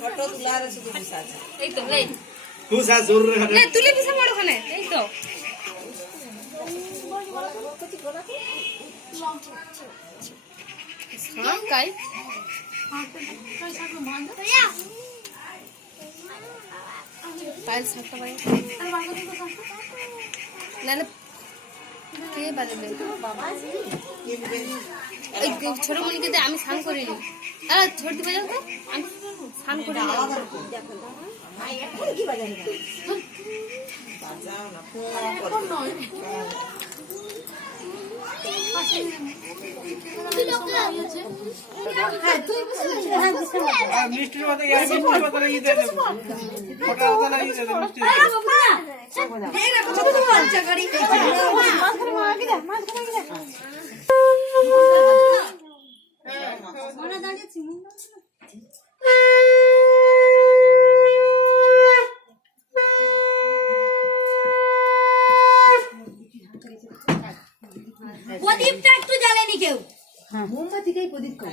photo তোলার শুধু বুঝা আছে এই তো লে বুঝা জোর রে লে তুলি পিছে বড় খানে এই তো হ্যাঁ কাই পাইল ছাড়তে পারে না না কে বাজবে এই ছোট মনিকে দে আমি স্নান করিনি আরে ছোট দিবে যাও তো আমি স্নান করি না ভাই এখন কি বাজানো বাজাও না ফোন নয় মিষ্টির মতো মিষ্টির মতো লাগিয়ে দে ফটো মতো লাগিয়ে দে মিষ্টি প্রদীপটা একটু জ্বালেনি কেউ মোমবাতি কাই প্রদীপ কই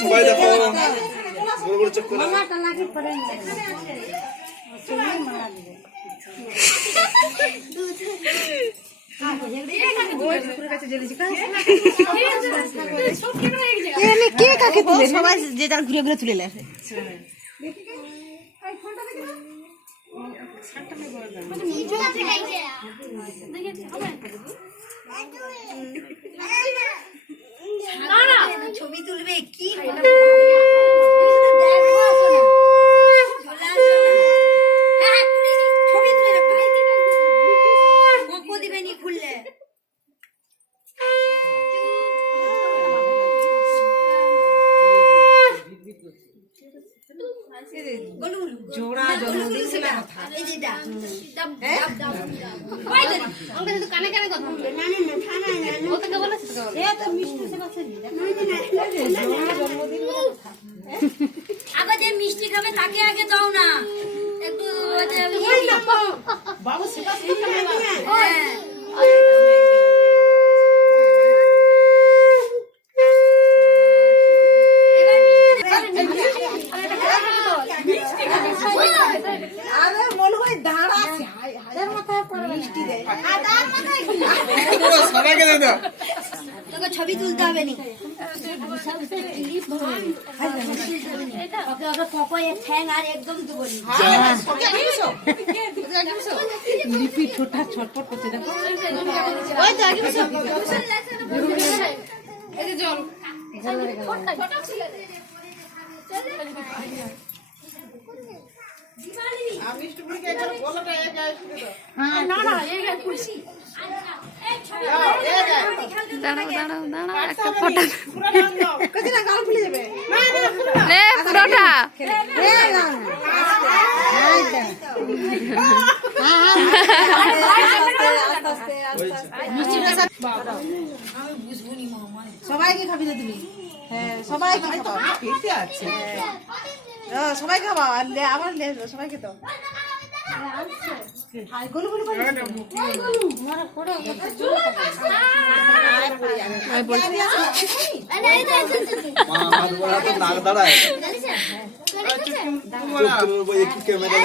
সবাই দেখো বড় বড় চক্কর কে কাকে তুলে সবাই যে যার ঘুরে ঘুরে তুলে লে ছবি তুলবে কি ছবি তুলে দিবেনি খুললে জোড়া জন্মদিন ছিল কথা এই যেটা আমাকে তো কানে কানে কথা বলবে না না না থানা না ও তো কেবল আছে তো এ তো মিষ্টি সে বাসে আগে যে মিষ্টি খাবে তাকে আগে দাও না একটু বাবু সেটা আরে মনে হয় দাঁড়া আছে হাজার মাথায় পড়ে মিষ্টি দেয় সবাইকে দে দাও তোকে ছবি তুলতে হবে নি ঠ্যাং আর একদম দুবলি লিপি ছোটা ছটপট করছে দেখো ওই তো আগে বসো এই যে জল দাঁড়াও দাঁড়াও দাঁড়াও একটা ফটো কতটা গাল ফুলে যাবে লে পুরোটা সবাইকে খাবি না তুমি হ্যাঁ সবাইকে খাবা পেটে আছে সবাই খাবা আবার সবাইকে তো ক্যামেরা